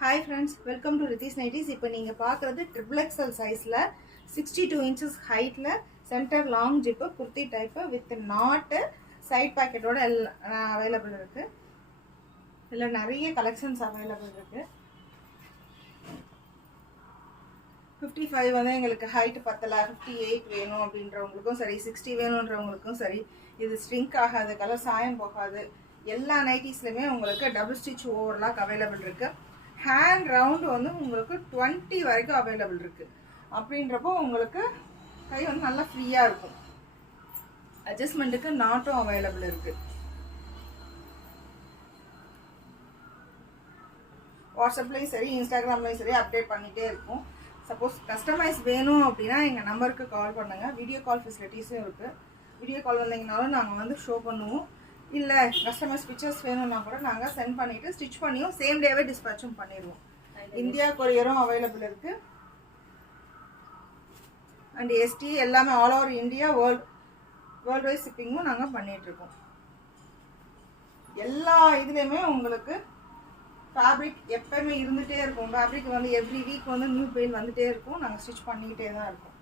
Hi friends, welcome to Rithis Nighties. இப்போ நீங்க பார்க்கிறது triple XL sizeல 62 inches heightல center long zip kurti type with knot side pocket ஓட available இருக்கு. இதுல நிறைய collections available இருக்கு. 55 வந்து உங்களுக்கு height பத்தல 58 வேணும் அப்படின்றவங்களுக்கும் சரி 60 வேணும்ன்றவங்களுக்கும் சரி இது shrink ஆகாது கலர் சாயம் போகாது எல்லா நைட்டிஸ்லயுமே உங்களுக்கு டபுள் ஸ்டிட்ச் ஓவர்லாக் அவைலபிள் இருக்கு. ஹேண்ட் ரவுண்ட் வந்து உங்களுக்கு 20 வரைக்கும் அவைலபிள் இருக்கு. அப்படின்றப்போ உங்களுக்கு கை வந்து நல்லா ஃப்ரீயா இருக்கும். அட்ஜஸ்ட்மெண்ட்டுக்கு நாட்டும் அவைலபிள் இருக்கு. வாட்ஸ்அப்லயும் சரி இன்ஸ்டாகிராம்லயும் சரி அப்டேட் பண்ணிட்டே இருக்கும். சப்போஸ் கஸ்டமைஸ் வேணும் அப்படின்னா எங்கள் நம்பருக்கு கால் பண்ணுங்கள். வீடியோ கால் ஃபெசிலிட்டிஸும் இருக்குது. வீடியோ கால் வந்தீங்கனாலும் நாங்கள் வந்து ஷோ பண்ணுவோம். இல்லை கஸ்டமைஸ் பிக்சர்ஸ் வேணும்னா கூட நாங்கள் சென்ட் பண்ணிவிட்டு ஸ்டிச் பண்ணியும் சேம் டேவே டிஸ்பேச்சும் பண்ணிடுவோம். இந்தியா கொரியரும் அவைலபிள் இருக்குது. அண்ட் எஸ்டி எல்லாமே all over India world wise ஷிப்பிங்கும் நாங்கள் பண்ணிகிட்ருக்கோம். எல்லா இதுலேயுமே உங்களுக்கு ஃபேப்ரிக் எப்போயுமே இருந்துகிட்டே இருக்கும். ஃபேப்ரிக் வந்து எவ்ரி வீக் வந்து நியூ பெயின் வந்துகிட்டே இருக்கும். நாங்கள் ஸ்டிச் பண்ணிக்கிட்டே தான் இருக்கோம்.